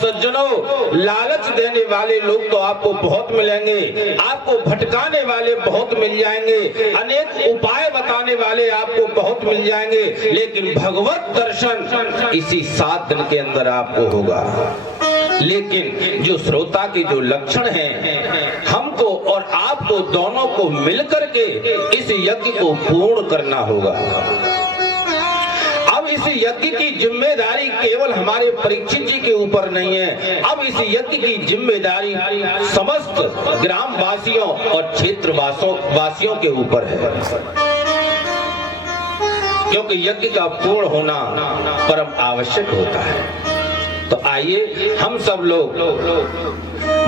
सज्जनों, लालच देने वाले लोग तो आपको बहुत मिलेंगे, आपको भटकाने वाले बहुत मिल जाएंगे, अनेक उपाय बताने वाले आपको बहुत मिल जाएंगे, लेकिन भगवत दर्शन इसी 7 दिन के अंदर आपको होगा। लेकिन जो श्रोता के जो लक्षण हैं, हमको और आपको दोनों को मिलकर के इस यज्ञ को पूर्ण करना होगा। अब इस यज्ञ की जिम्मेदारी केवल हमारे परीक्षित जी के ऊपर नहीं है, अब इस यज्ञ की जिम्मेदारी समस्त ग्राम वासियों और क्षेत्र वासियों के ऊपर है, क्योंकि यज्ञ का पूर्ण होना परम आवश्यक होता है। तो आइए हम सब लोग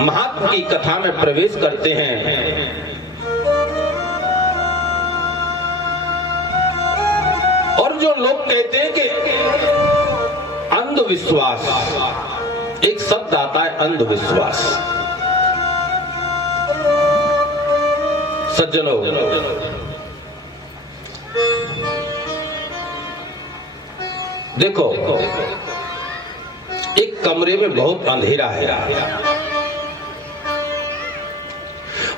महात्मा की कथा में प्रवेश करते हैं। और जो लोग कहते हैं कि अंधविश्वास, एक शब्द आता है अंधविश्वास। सज्जनों, देखो, एक कमरे में बहुत अंधेरा है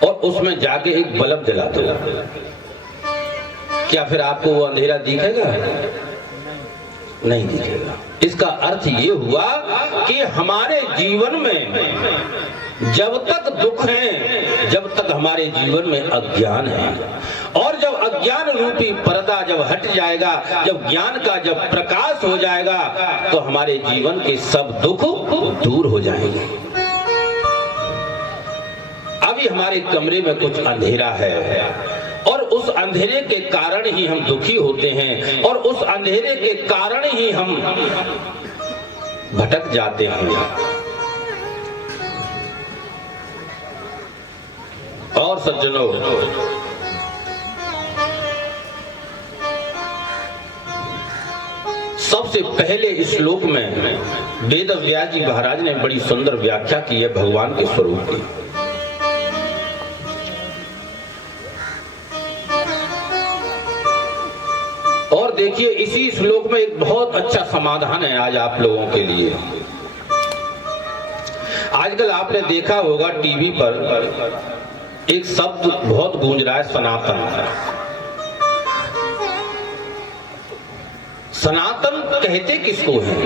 और उसमें जाके एक बल्ब जला दो, क्या फिर आपको वो अंधेरा दिखेगा? नहीं दिखेगा। इसका अर्थ ये हुआ कि हमारे जीवन में जब तक दुख है, जब तक हमारे जीवन में अज्ञान है, और जब अज्ञान रूपी पर्दा जब हट जाएगा, जब ज्ञान का जब प्रकाश हो जाएगा, तो हमारे जीवन के सब दुख दूर हो जाएंगे। अभी हमारे कमरे में कुछ अंधेरा है और उस अंधेरे के कारण ही हम दुखी होते हैं, और उस अंधेरे के कारण ही हम भटक जाते हैं। और सज्जनों, सबसे पहले इस श्लोक में वेद व्यास जी महाराज ने बड़ी सुंदर व्याख्या की है भगवान के स्वरूप की। और देखिए, इसी श्लोक में एक बहुत अच्छा समाधान है आज आप लोगों के लिए। आजकल आपने देखा होगा टीवी पर एक शब्द बहुत गूंज रहा है, सनातन। सनातन कहते किसको है?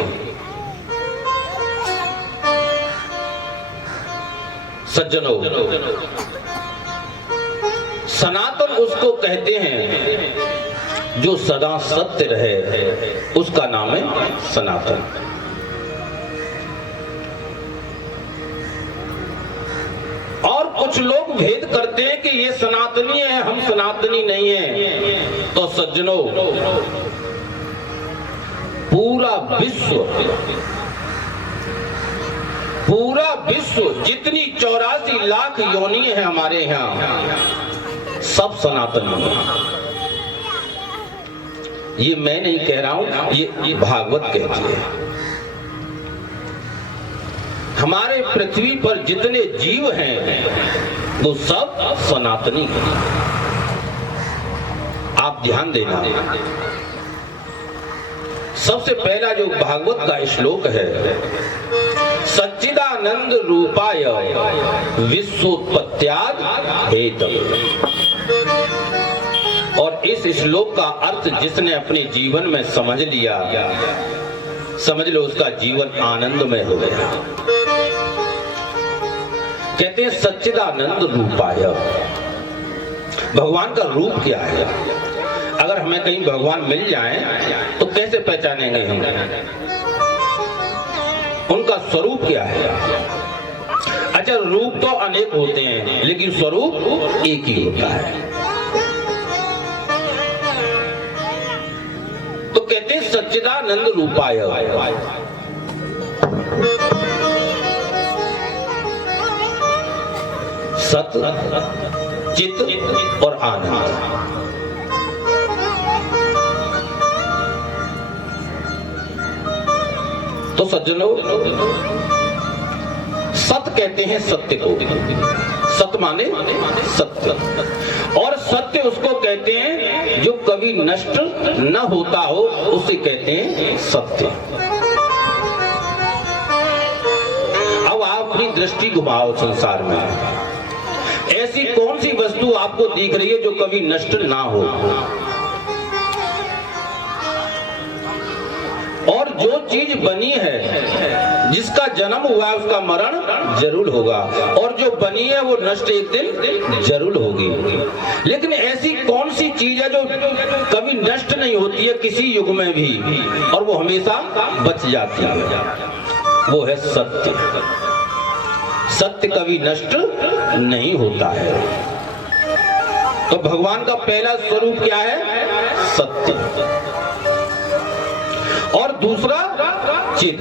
सज्जनों, सनातन उसको कहते हैं जो सदा सत्य रहे, उसका नाम है सनातन। और कुछ लोग भेद करते हैं कि ये सनातनी है, हम सनातनी नहीं है। तो सज्जनों, पूरा विश्व जितनी 84 लाख योनि है हमारे यहाँ, सब सनातनी है। ये मैं नहीं कह रहा हूं, ये भागवत कहती है। हमारे पृथ्वी पर जितने जीव हैं वो सब सनातनी हैं। आप ध्यान देना, सबसे पहला जो भागवत का श्लोक है, सच्चिदानंद रूपाय विश्वोत्पत्त्याद हेतवे। और इस श्लोक का अर्थ जिसने अपने जीवन में समझ लिया, समझ लो उसका जीवन आनंदमय हो गया। कहते हैं सच्चिदानंद रूपाय, भगवान का रूप क्या है? अगर हमें कहीं भगवान मिल जाएं तो कैसे पहचानेंगे हम? उनका स्वरूप क्या है? अच्छा, रूप तो अनेक होते हैं लेकिन स्वरूप एक ही होता है। तो कहते हैं सच्चिदानंद रूपाय, सत, चित और आनंद। तो सज्जनों, सत कहते हैं सत्य को, सत माने सत्य, और सत्य उसको कहते हैं जो कभी नष्ट न होता हो, उसे कहते हैं सत्य। दृष्टि घुमाओ संसार में, ऐसी कौन सी वस्तु आपको दिख रही है जो कभी नष्ट ना हो? और जो चीज बनी है, जिसका जन्म हुआ है, उसका मरण जरूर होगा, और जो बनी है वो नष्ट एक दिन जरूर होगी। लेकिन ऐसी कौन सी चीज है जो कभी नष्ट नहीं होती है किसी युग में भी, और वो हमेशा बच जाती है? वो है सत्य। सत्य कभी नष्ट नहीं होता है। तो भगवान का पहला स्वरूप क्या है? सत्य। और दूसरा चिद।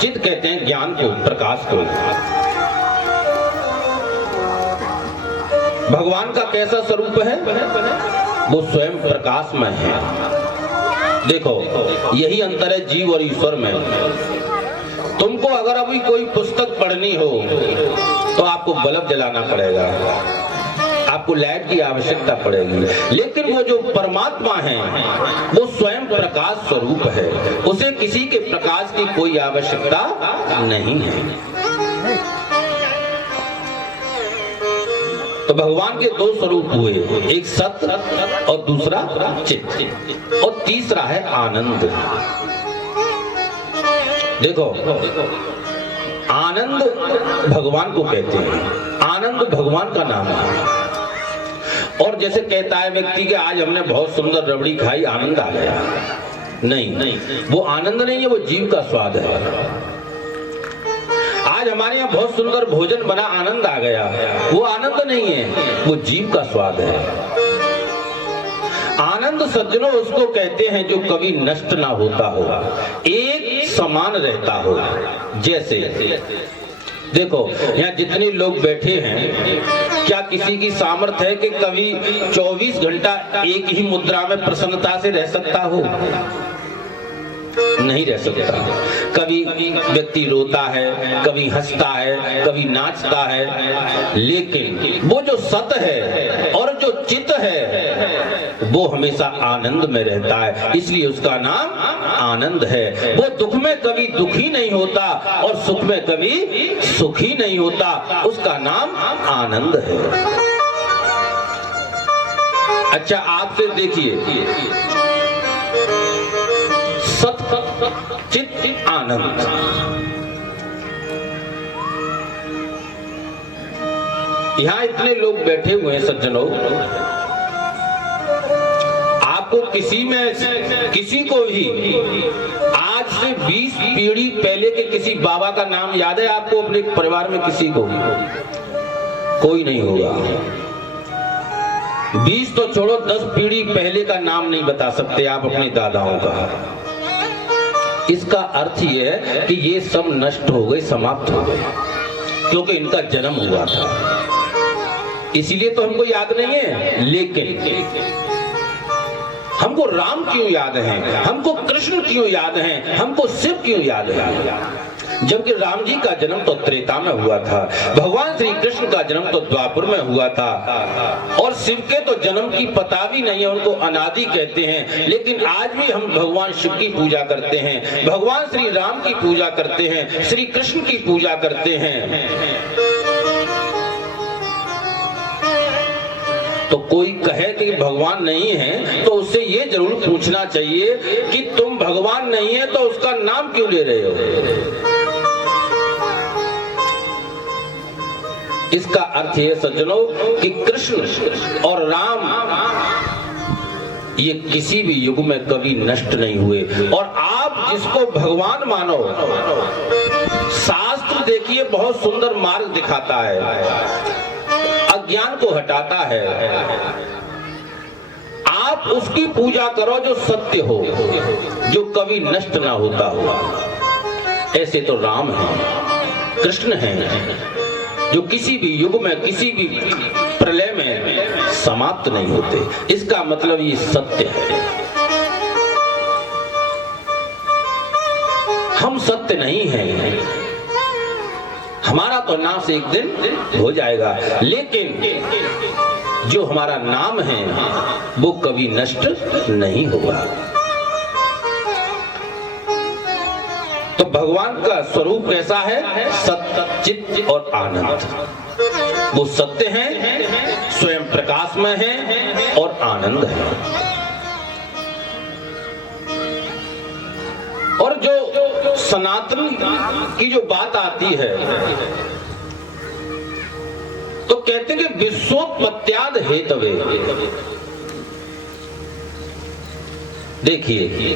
चिद कहते हैं ज्ञान को, प्रकाश को। भगवान का कैसा स्वरूप है? वो स्वयं प्रकाशमय है। देखो, यही अंतर है जीव और ईश्वर में। तुमको अगर अभी कोई पुस्तक पढ़नी हो तो आपको बल्ब जलाना पड़ेगा, आपको लाइट की आवश्यकता पड़ेगी। लेकिन वो जो परमात्मा है वो स्वयं प्रकाश स्वरूप है, उसे किसी के प्रकाश की कोई आवश्यकता नहीं है। तो भगवान के दो स्वरूप हुए, एक सत्य और दूसरा चित्त, और तीसरा है आनंद। देखो, आनंद भगवान को कहते हैं, आनंद भगवान का नाम है। और जैसे कहता है व्यक्ति कि आज हमने बहुत सुंदर रबड़ी खाई, आनंद आ गया। नहीं, वो आनंद नहीं है, वो जीव का स्वाद है। आज हमारे यहाँ बहुत सुंदर भोजन बना, आनंद आ गया, वो आनंद नहीं है, वो जीव का स्वाद है। आनंद सज्जनों उसको कहते हैं जो कभी नष्ट ना होता हो, एक समान रहता हो। जैसे देखो, यहाँ जितने लोग बैठे हैं, क्या किसी की सामर्थ्य है कि कभी 24 घंटा एक ही मुद्रा में प्रसन्नता से रह सकता हो? नहीं रह सकता। कभी व्यक्ति रोता है, कभी हंसता है, कभी नाचता है। लेकिन वो जो सत्य है और जो चित्त है वो हमेशा आनंद में रहता है, इसलिए उसका नाम आनंद है। वो दुख में कभी दुखी नहीं होता और सुख में कभी सुखी नहीं होता, उसका नाम आनंद है। अच्छा, आपसे देखिए, सत चित आनंद, यहां इतने लोग बैठे हुए हैं सज्जनों, आपको किसी को भी आज से 20 पीढ़ी पहले के किसी बाबा का नाम याद है आपको? अपने परिवार में किसी को? कोई नहीं होगा। 20 तो छोड़ो, 10 पीढ़ी पहले का नाम नहीं बता सकते आप अपने दादाओं का। इसका अर्थ ये है कि ये सब नष्ट हो गए, समाप्त हो गए, क्योंकि इनका जन्म हुआ था। इसीलिए तो हमको याद नहीं है। लेकिन हमको राम क्यों याद है, हमको कृष्ण क्यों याद है, हमको शिव क्यों याद है? जबकि राम जी का जन्म तो त्रेता में हुआ था, भगवान श्री कृष्ण का जन्म तो द्वापर में हुआ था, और शिव के तो जन्म की पता भी नहीं है, उनको अनादि कहते हैं। लेकिन आज भी हम भगवान शिव की पूजा करते हैं, भगवान श्री राम की पूजा करते हैं, श्री कृष्ण की पूजा करते हैं। तो कोई कहे कि भगवान नहीं है तो उससे ये जरूर पूछना चाहिए कि तुम भगवान नहीं है तो उसका नाम क्यों ले रहे हो? इसका अर्थ है सज्जनों कि कृष्ण और राम ये किसी भी युग में कभी नष्ट नहीं हुए। और आप जिसको भगवान मानो, शास्त्र देखिए बहुत सुंदर मार्ग दिखाता है, अज्ञान को हटाता है। आप उसकी पूजा करो जो सत्य हो, जो कभी नष्ट ना होता हो। ऐसे तो राम हैं, कृष्ण हैं, जो किसी भी युग में, किसी भी प्रलय में समाप्त नहीं होते। इसका मतलब ये सत्य है। हम सत्य नहीं हैं, हमारा तो नाश एक दिन हो जाएगा, लेकिन जो हमारा नाम है वो कभी नष्ट नहीं होगा। तो भगवान का स्वरूप कैसा है? सत्य, चित्त और आनंद। वो सत्य है, स्वयं प्रकाशमय है और आनंद है। और जो सनातन की जो बात आती है तो कहते हैं कि विश्वोत्पत्त्याद हेतवे। देखिए,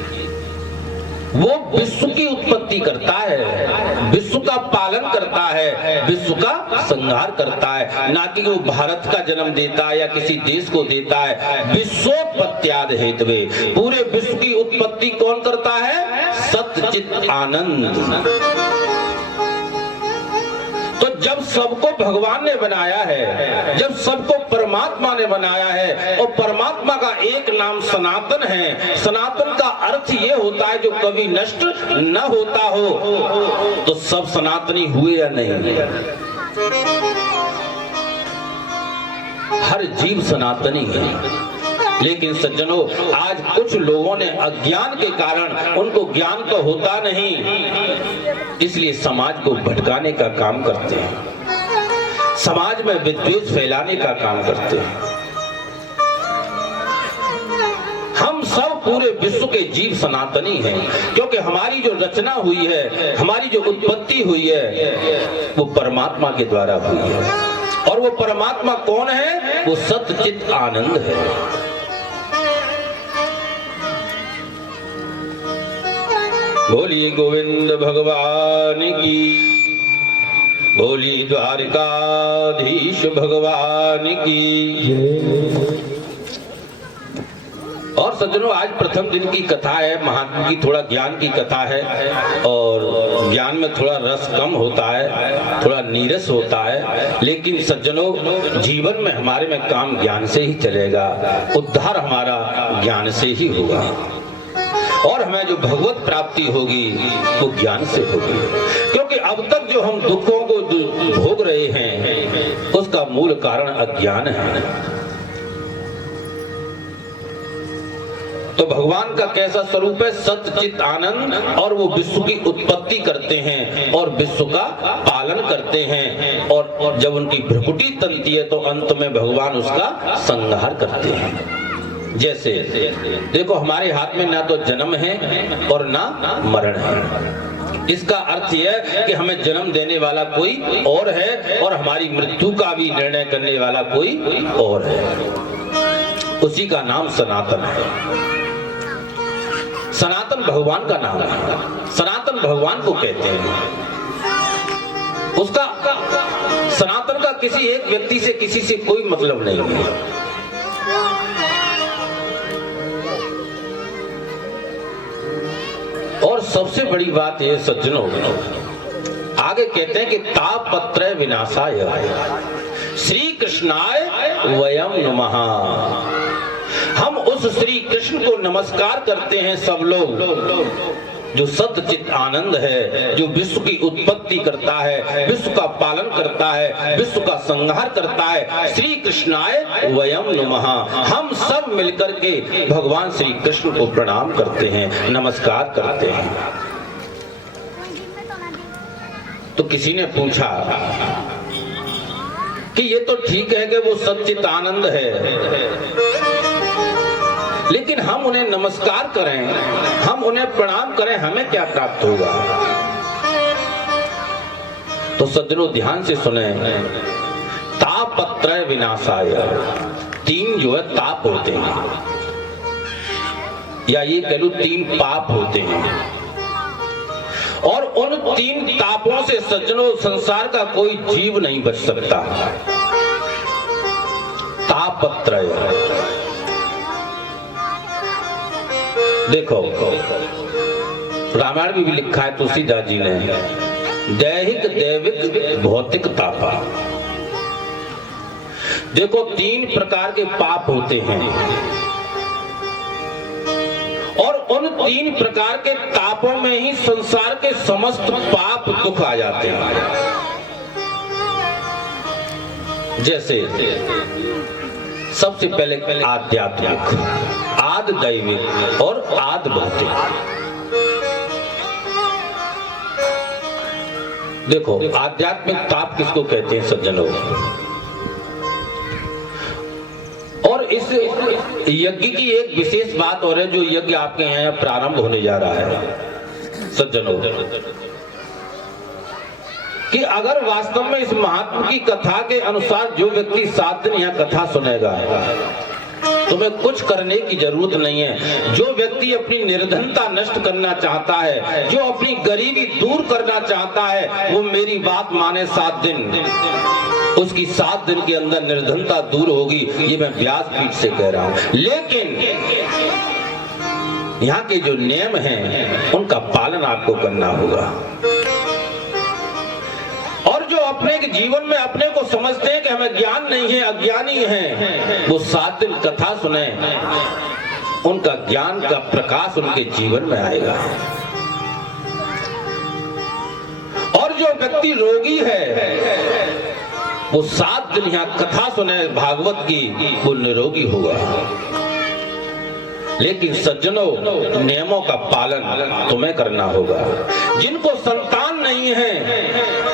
वो विश्व की उत्पत्ति करता है, विश्व का पालन करता है, विश्व का संहार करता है, ना कि वो भारत का जन्म देता है या किसी देश को देता है। विश्वोत्पत्त्याद हेतवे, पूरे विश्व की उत्पत्ति कौन करता है? सत्य, चित्त, आनंद। तो जब सबको भगवान ने बनाया है, जब सबको परमात्मा ने बनाया है, और परमात्मा का एक नाम सनातन है, सनातन का अर्थ ये होता है जो कभी नष्ट न होता हो, तो सब सनातनी हुए या नहीं? हर जीव सनातनी है। लेकिन सज्जनों, आज कुछ लोगों ने अज्ञान के कारण, उनको ज्ञान तो होता नहीं, इसलिए समाज को भटकाने का काम करते हैं, समाज में विद्वेष फैलाने का काम करते हैं। हम सब पूरे विश्व के जीव सनातनी हैं, क्योंकि हमारी जो रचना हुई है, हमारी जो उत्पत्ति हुई है, वो परमात्मा के द्वारा हुई है। और वो परमात्मा कौन है? वो सत्य, चित्त, आनंद है। बोली गोविंद भगवान की, बोली द्वारकाधीश भगवान की। और सज्जनों, आज प्रथम दिन की कथा है, महात्मा की थोड़ा ज्ञान की कथा है, और ज्ञान में थोड़ा रस कम होता है, थोड़ा नीरस होता है। लेकिन सज्जनों, जीवन में हमारे में काम ज्ञान से ही चलेगा, उद्धार हमारा ज्ञान से ही होगा, और हमें जो भगवत प्राप्ति होगी वो ज्ञान से होगी। क्योंकि अब तक जो हम दुखों को भोग रहे हैं, उसका मूल कारण अज्ञान है। तो भगवान का कैसा स्वरूप है? सत्य, चित्त, आनंद। और वो विश्व की उत्पत्ति करते हैं और विश्व का पालन करते हैं, और जब उनकी भ्रुकुटी तनती है तो अंत में भगवान उसका संहार करते हैं। जैसे देखो, हमारे हाथ में ना तो जन्म है और ना मरण है। इसका अर्थ यह है कि हमें जन्म देने वाला कोई और है, और हमारी मृत्यु का भी निर्णय करने वाला कोई और है। उसी का नाम सनातन है। सनातन भगवान का नाम है। सनातन भगवान को कहते हैं। उसका सनातन का किसी एक व्यक्ति से, किसी से कोई मतलब नहीं है। और सबसे बड़ी बात यह सज्जनों, आगे कहते हैं कि तापत्रय विनाशाय श्री कृष्णाय वयम नमः। हम उस श्री कृष्ण को नमस्कार करते हैं सब लोग, जो सत्य, चित्त, आनंद है, जो विश्व की उत्पत्ति करता है, विश्व का पालन करता है, विश्व का संहार करता है। श्री कृष्णाय वयम नमः। हम सब मिलकर के भगवान श्री कृष्ण को प्रणाम करते हैं, नमस्कार करते हैं। तो किसी ने पूछा कि ये तो ठीक है कि वो सत्य, चित्त, आनंद है, लेकिन हम उन्हें नमस्कार करें, हम उन्हें प्रणाम करें, हमें क्या प्राप्त होगा? तो सज्जनों, ध्यान से सुने। तापत्रय विनाशाय, तीन जो है ताप होते हैं, या ये कह लो 3 पाप होते हैं, और उन 3 तापों से सज्जनों संसार का कोई जीव नहीं बच सकता। तापत्रय, देखो रामायण में भी लिखा है तुलसीदास जी ने, दैहिक, दैविक, भौतिक तापा। देखो 3 प्रकार के पाप होते हैं, और उन 3 प्रकार के तापों में ही संसार के समस्त पाप दुख आ जाते हैं। जैसे सबसे पहले आध्यात्मिक, आद दैविक और आद भौतिक। देखो, आध्यात्मिक ताप किसको कहते हैं सज्जनों? और इस यज्ञ की एक विशेष बात और है, जो यज्ञ आपके यहाँ प्रारंभ होने जा रहा है सज्जनों, कि अगर वास्तव में इस महात्मा की कथा के अनुसार जो व्यक्ति 7 दिन यहाँ कथा सुनेगा, तुम्हें कुछ करने की जरूरत नहीं है। जो व्यक्ति अपनी निर्धनता नष्ट करना चाहता है, जो अपनी गरीबी दूर करना चाहता है, वो मेरी बात माने 7 दिन, उसकी 7 दिन के अंदर निर्धनता दूर होगी। ये मैं व्यासपीठ से कह रहा हूं। लेकिन यहाँ के जो नियम हैं उनका पालन आपको करना होगा। और जो अपने के जीवन में अपने को समझते हैं कि हमें ज्ञान नहीं है, अज्ञानी हैं, वो 7 दिन कथा सुने, उनका ज्ञान का प्रकाश उनके जीवन में आएगा। और जो व्यक्ति रोगी है, वो 7 दिन यहाँ कथा सुने भागवत की, वो निरोगी होगा। लेकिन सज्जनों, नियमों का पालन तुम्हें करना होगा। जिनको संतान नहीं है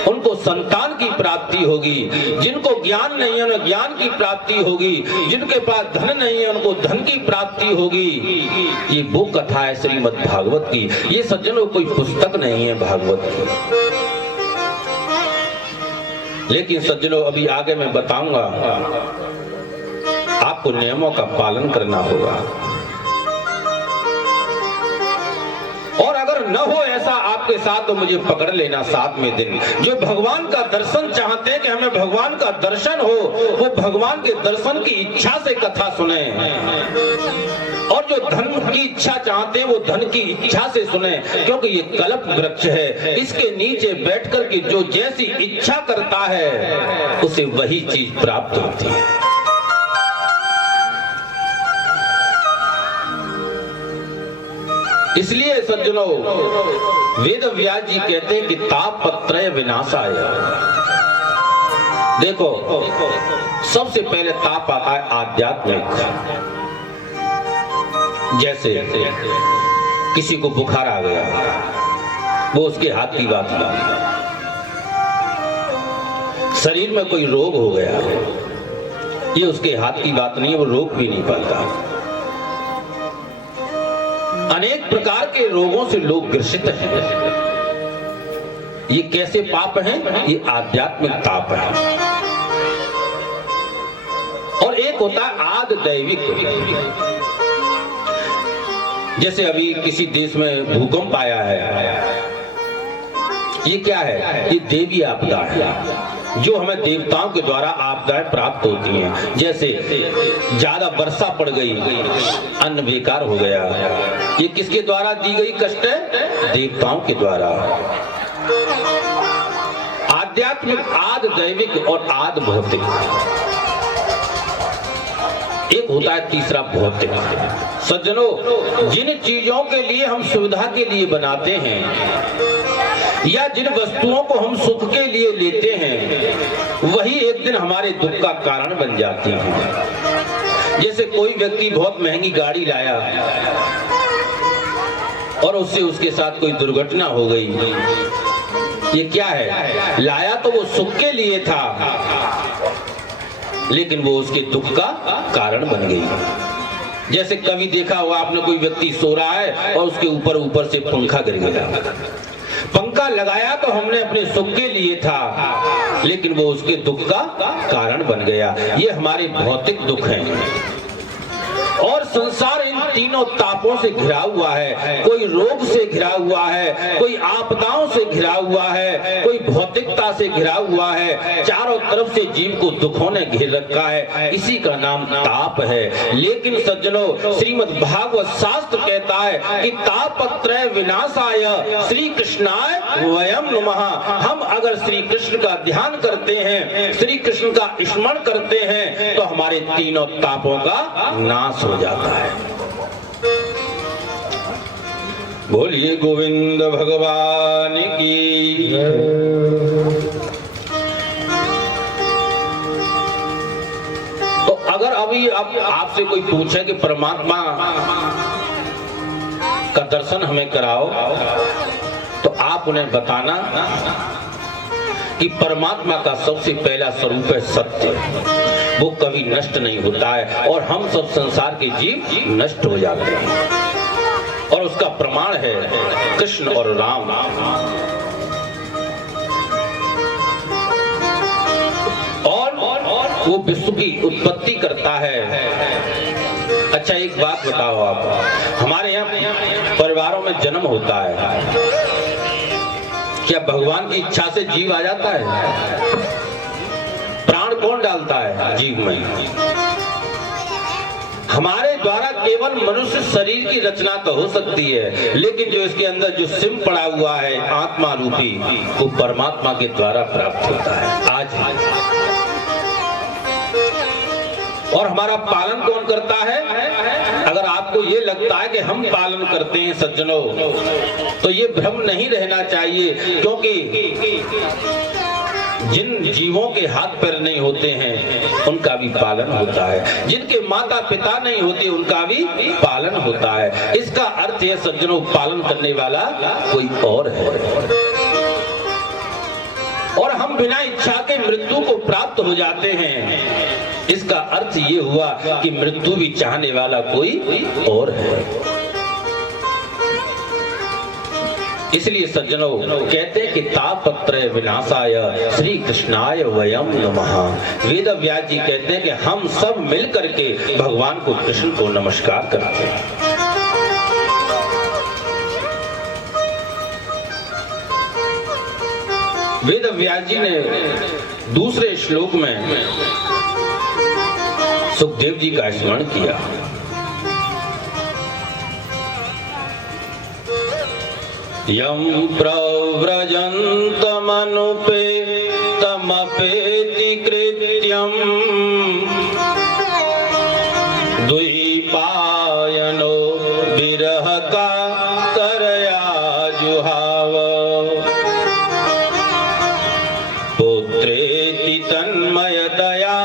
उनको संतान की प्राप्ति होगी, जिनको ज्ञान नहीं है उन्हें ज्ञान की प्राप्ति होगी, जिनके पास धन नहीं है उनको धन की प्राप्ति होगी। ये वो कथा है श्रीमद् भागवत की। ये सज्जनों कोई पुस्तक नहीं है भागवत की। लेकिन सज्जनों, अभी आगे मैं बताऊंगा, आपको नियमों का पालन करना होगा। और अगर न हो ऐसा आपके साथ तो मुझे पकड़ लेना 7वें दिन। जो भगवान का दर्शन चाहते हैं कि हमें भगवान का दर्शन हो, वो भगवान के दर्शन की इच्छा से कथा सुने। और जो धन की इच्छा चाहते हैं वो धन की इच्छा से सुने, क्योंकि ये कल्प वृक्ष है। इसके नीचे बैठकर के जो जैसी इच्छा करता है उसे वही चीज प्राप्त होती है। इसलिए सज्जनों, वेद व्यास जी कहते हैं कि तापत्रय विनाशाय। देखो, सबसे पहले ताप आता है आध्यात्मिक। जैसे किसी को बुखार आ गया, वो उसके हाथ की बात नहीं। शरीर में कोई रोग हो गया, ये उसके हाथ की बात नहीं है, वो रोक भी नहीं पाता। अनेक प्रकार के रोगों से लोग ग्रसित हैं। ये कैसे पाप हैं? ये आध्यात्मिक ताप है। और एक होता है आद दैविक। जैसे अभी किसी देश में भूकंप आया है, ये क्या है? ये देवी आपदा है, जो हमें देवताओं के द्वारा आपदाएं प्राप्त होती हैं। जैसे ज्यादा वर्षा पड़ गई, अन्न बेकार हो गया, ये किसके द्वारा दी गई कष्ट है? देवताओं के द्वारा। आध्यात्मिक आद दैविक और आद भौतिक। एक होता है तीसरा भौतिक। सज्जनों, जिन चीजों के लिए हम सुविधा के लिए बनाते हैं या जिन वस्तुओं को हम सुख के लिए लेते हैं, वही एक दिन हमारे दुख का कारण बन जाती हैं। जैसे कोई व्यक्ति बहुत महंगी गाड़ी लाया और उससे उसके साथ कोई दुर्घटना हो गई। ये क्या है? लाया तो वो सुख के लिए था, लेकिन वो उसके दुख का कारण बन गई। जैसे कभी देखा होगा आपने, कोई व्यक्ति सो रहा है और उसके ऊपर से पंखा गिर गया। पंखा लगाया तो हमने अपने सुख के लिए था, लेकिन वो उसके दुख का कारण बन गया। ये हमारे भौतिक दुख हैं। और संसार इन तीनों तापों से घिरा हुआ है। कोई रोग से घिरा हुआ है, कोई आपदाओं से घिरा हुआ है, कोई भौतिकता से घिरा हुआ है। चारों तरफ से जीव को दुखों ने घेर रखा है। इसी का नाम ताप है। लेकिन सज्जनों, श्रीमद् भागवत शास्त्र कहता है कि तापत्रय विनाशाय श्री कृष्णाय वयम नमः। हम अगर श्री कृष्ण का ध्यान करते हैं, श्री कृष्ण का स्मरण करते हैं, तो हमारे तीनों तापों का नाश हो जाता है। बोलिए गोविंद भगवान की। तो अगर अभी आपसे कोई पूछे कि परमात्मा का दर्शन हमें कराओ, तो आप उन्हें बताना कि परमात्मा का सबसे पहला स्वरूप है सत्य, वो कभी नष्ट नहीं होता है और हम सब संसार के जीव नष्ट हो जाते हैं और उसका प्रमाण है कृष्ण और राम। और वो विश्व की उत्पत्ति करता है। अच्छा एक बात बताओ आप, हमारे यहाँ परिवारों में जन्म होता है, क्या भगवान की इच्छा से जीव आ जाता है? प्राण कौन डालता है जीव में? हमारे द्वारा केवल मनुष्य शरीर की रचना तो हो सकती है, लेकिन जो इसके अंदर जो सिम पड़ा हुआ है आत्मा रूपी, वो परमात्मा के द्वारा प्राप्त होता है आज। और हमारा पालन कौन करता है? अगर आपको ये लगता है कि हम पालन करते हैं सज्जनों, तो ये भ्रम नहीं रहना चाहिए, क्योंकि जिन जीवों के हाथ पैर नहीं होते हैं उनका भी पालन होता है, जिनके माता पिता नहीं होते उनका भी पालन होता है। इसका अर्थ है सज्जनों, पालन करने वाला कोई और है और हम बिना इच्छा के मृत्यु को प्राप्त हो जाते हैं। इसका अर्थ ये हुआ कि मृत्यु भी चाहने वाला कोई और है। इसलिए सज्जनों कहते हैं कि तापत्रय विनाशाय श्री कृष्णाय वयम नमः। वेद व्यास जी कहते हैं कि हम सब मिल करके भगवान को कृष्ण को नमस्कार करते हैं। वेद व्यास जी ने दूसरे श्लोक में सुखदेव जी का स्मरण किया। यं प्रव्रजन्तमनुपेतमपेति कृत्यं द्वैपायनो विरह कातरया जुहाव पुत्रेति तन्मयतया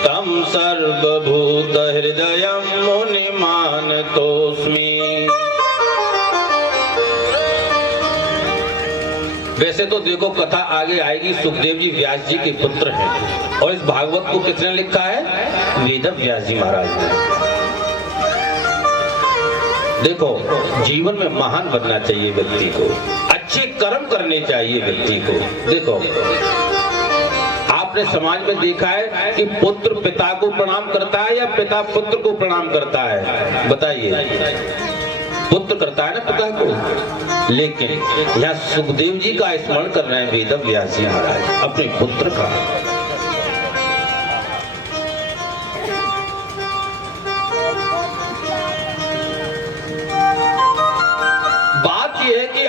तम सर्वभूत हृदयं मुनिमानतोस्मि। वैसे तो देखो कथा आगे आएगी, सुखदेव जी व्यास जी के पुत्र हैं और इस भागवत को किसने लिखा है? वेद व्यास जी महाराज ने। देखो जीवन में महान बनना चाहिए व्यक्ति को, अच्छे कर्म करने चाहिए व्यक्ति को। देखो आपने समाज में देखा है कि पुत्र पिता को प्रणाम करता है या पिता पुत्र को प्रणाम करता है? बताइए। पुत्र करता है ना पिता को, लेकिन यहाँ सुखदेव जी का स्मरण कर रहे हैं वेद व्यास जी महाराज अपने पुत्र का।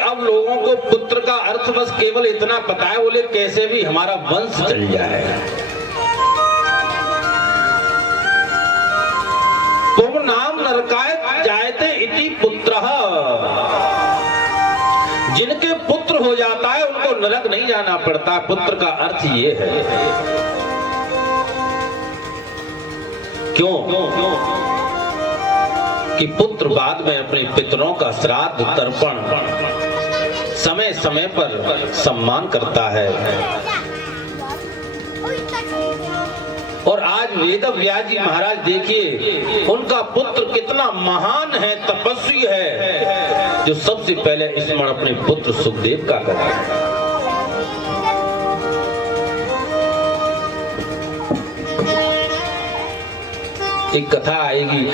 अब लोगों को पुत्र का अर्थ बस केवल इतना पता है, बोले कैसे भी हमारा वंश चल जाए। तुम नाम नरकाय जायते इति पुत्रः, जिनके पुत्र हो जाता है उनको नरक नहीं जाना पड़ता। पुत्र का अर्थ ये है। क्यों? कि पुत्र बाद में अपने पितरों का श्राद्ध तर्पण समय समय पर सम्मान करता है। और आज वेद व्यास जी महाराज देखिए, उनका पुत्र कितना महान है, तपस्वी है, जो सबसे पहले स्मरण अपने पुत्र सुखदेव का करते हैं। एक कथा आएगी,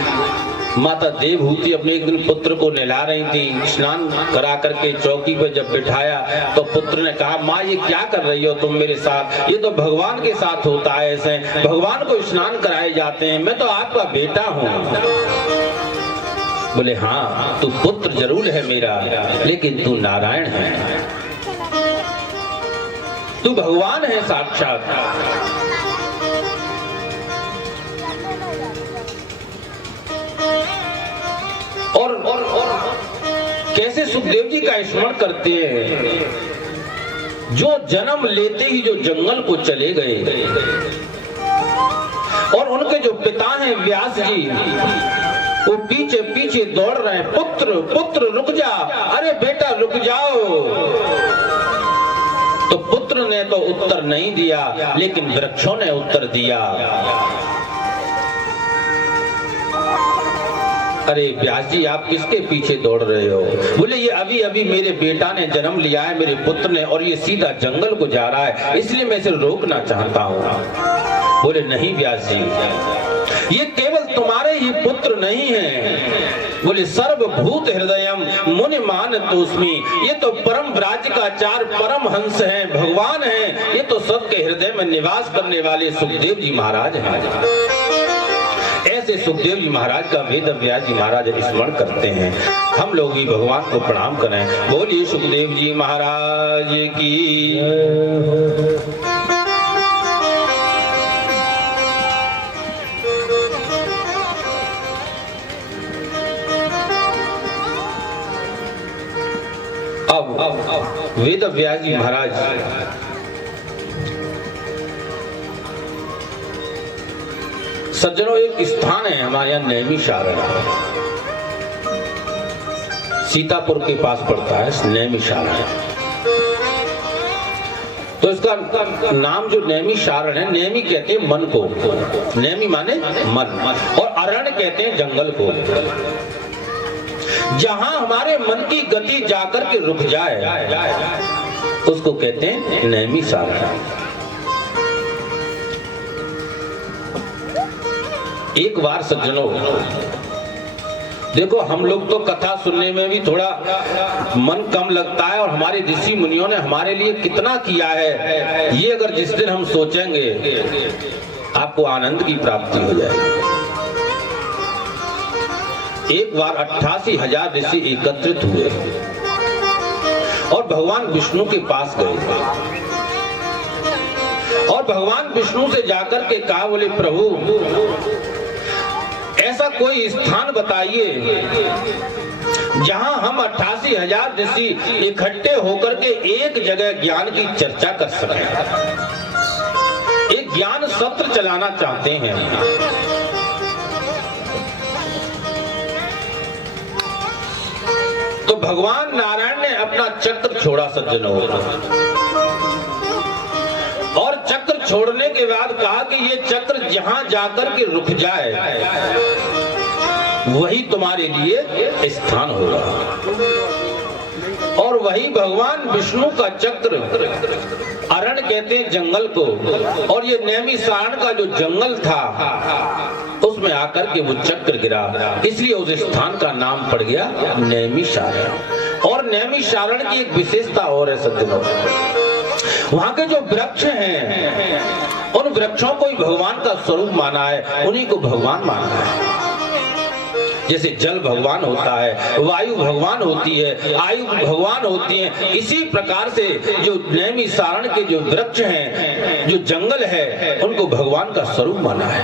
माता देवहूति अपने एक दिन पुत्र को नहला रही थी, स्नान करा करके चौकी पर जब बिठाया तो पुत्र ने कहा, माँ ये क्या कर रही हो तुम मेरे साथ? ये तो भगवान के साथ होता है, ऐसे भगवान को स्नान कराए जाते हैं, मैं तो आपका बेटा हूँ। बोले हाँ तू पुत्र जरूर है मेरा, लेकिन तू नारायण है, तू भगवान है साक्षात। और कैसे सुखदेव जी का स्मरण करते हैं, जो जन्म लेते ही जो जंगल को चले गए, और उनके जो पिता हैं व्यास जी, वो पीछे पीछे दौड़ रहे हैं, पुत्र पुत्र रुक जा, अरे बेटा रुक जाओ। तो पुत्र ने तो उत्तर नहीं दिया, लेकिन वृक्षों ने उत्तर दिया। अरे व्यास जी आप किसके पीछे दौड़ रहे हो? बोले ये अभी अभी मेरे बेटा ने जन्म लिया है, मेरे पुत्र ने, और ये सीधा जंगल को जा रहा है, इसलिए मैं इसे रोकना चाहता हूँ। बोले नहीं व्यास जी, ये केवल तुम्हारे ही पुत्र नहीं है। बोले सर्वभूत हृदयम मुनि मानतोस्मि, ये तो परम राज्यकाचार परम हंस हैं, भगवान हैं, ये तो सबके हृदय में निवास करने वाले सुखदेव जी महाराज हैं। ऐसे सुखदेव जी महाराज का वेद व्यास जी महाराज स्मरण करते हैं। हम लोग भी भगवान को प्रणाम करें। बोलिए सुखदेव जी महाराज की। अब वेद व्यास जी महाराज सज्जनों, एक स्थान है हमारे यहाँ नैमिषारण्य, सीतापुर के पास पड़ता है नैमिषारण्य। तो इसका नाम जो नैमिषारण्य है, नैमी कहते हैं मन को, नैमी माने मन, और अरण्य कहते हैं जंगल को। जहां हमारे मन की गति जाकर के रुक जाए उसको कहते हैं नैमिषारण्य। एक बार सज्जनों देखो, हम लोग तो कथा सुनने में भी थोड़ा मन कम लगता है, और हमारे ऋषि मुनियों ने हमारे लिए कितना किया है, ये अगर जिस दिन हम सोचेंगे आपको आनंद की प्राप्ति हो जाएगी। एक बार 88,000 ऋषि एकत्रित हुए और भगवान विष्णु के पास गए, और भगवान विष्णु से जाकर के कहा, बोले प्रभु ऐसा कोई स्थान बताइए जहां हम 88,000 ऋषि इकट्ठे होकर के एक जगह ज्ञान की चर्चा कर सकें, एक ज्ञान सत्र चलाना चाहते हैं। तो भगवान नारायण ने अपना चक्र छोड़ा सज्जनों, और चक्र छोड़ने के बाद कहा कि ये चक्र जहां जाकर के रुक जाए वही तुम्हारे लिए स्थान होगा। और वही भगवान विष्णु का चक्र, अरण्य कहते हैं जंगल को, और ये नैमिषारण्य का जो जंगल था उसमें आकर के वो चक्र गिरा, इसलिए उस स्थान का नाम पड़ गया नैमिषारण्य। और नैमिषारण्य की एक विशेषता और है सज्जनों, वहां के जो वृक्ष हैं उन वृक्षों को ही भगवान का स्वरूप माना है, उन्हीं को भगवान माना है। जैसे जल भगवान होता है, वायु भगवान होती है, आयु भगवान होती है, इसी प्रकार से जो नैमिषारण्य के जो वृक्ष हैं, जो जंगल है, उनको भगवान का स्वरूप माना है।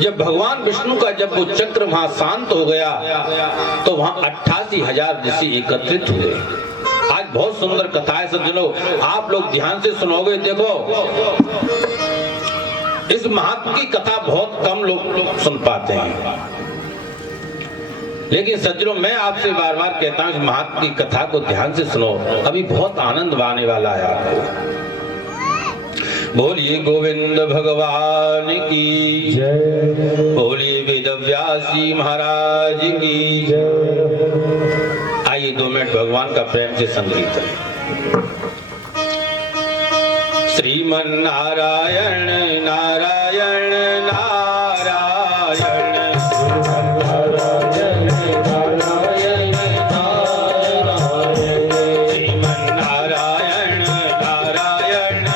जब भगवान विष्णु का जब वो चक्र वहां शांत हो गया तो वहां 88,000 ऋषि एकत्रित हुए। आज बहुत सुंदर कथा है सज्जनों, आप लोग ध्यान से सुनोगे। देखो, इस महात्मा की कथा बहुत कम लोग सुन पाते हैं, लेकिन सज्जनों मैं आपसे बार बार कहता हूं, इस महात्मा की कथा को ध्यान से सुनो, अभी बहुत आनंद आने वाला है आपको। बोलिए गोविंद भगवान की जय, बोलिए वेद व्यास जी महाराज की जय। आइए 2 मिनट भगवान का प्रेम से संगीत है। श्रीमन नारायण नारायण नारायण, श्रीमन नारायण नारायण नारायण,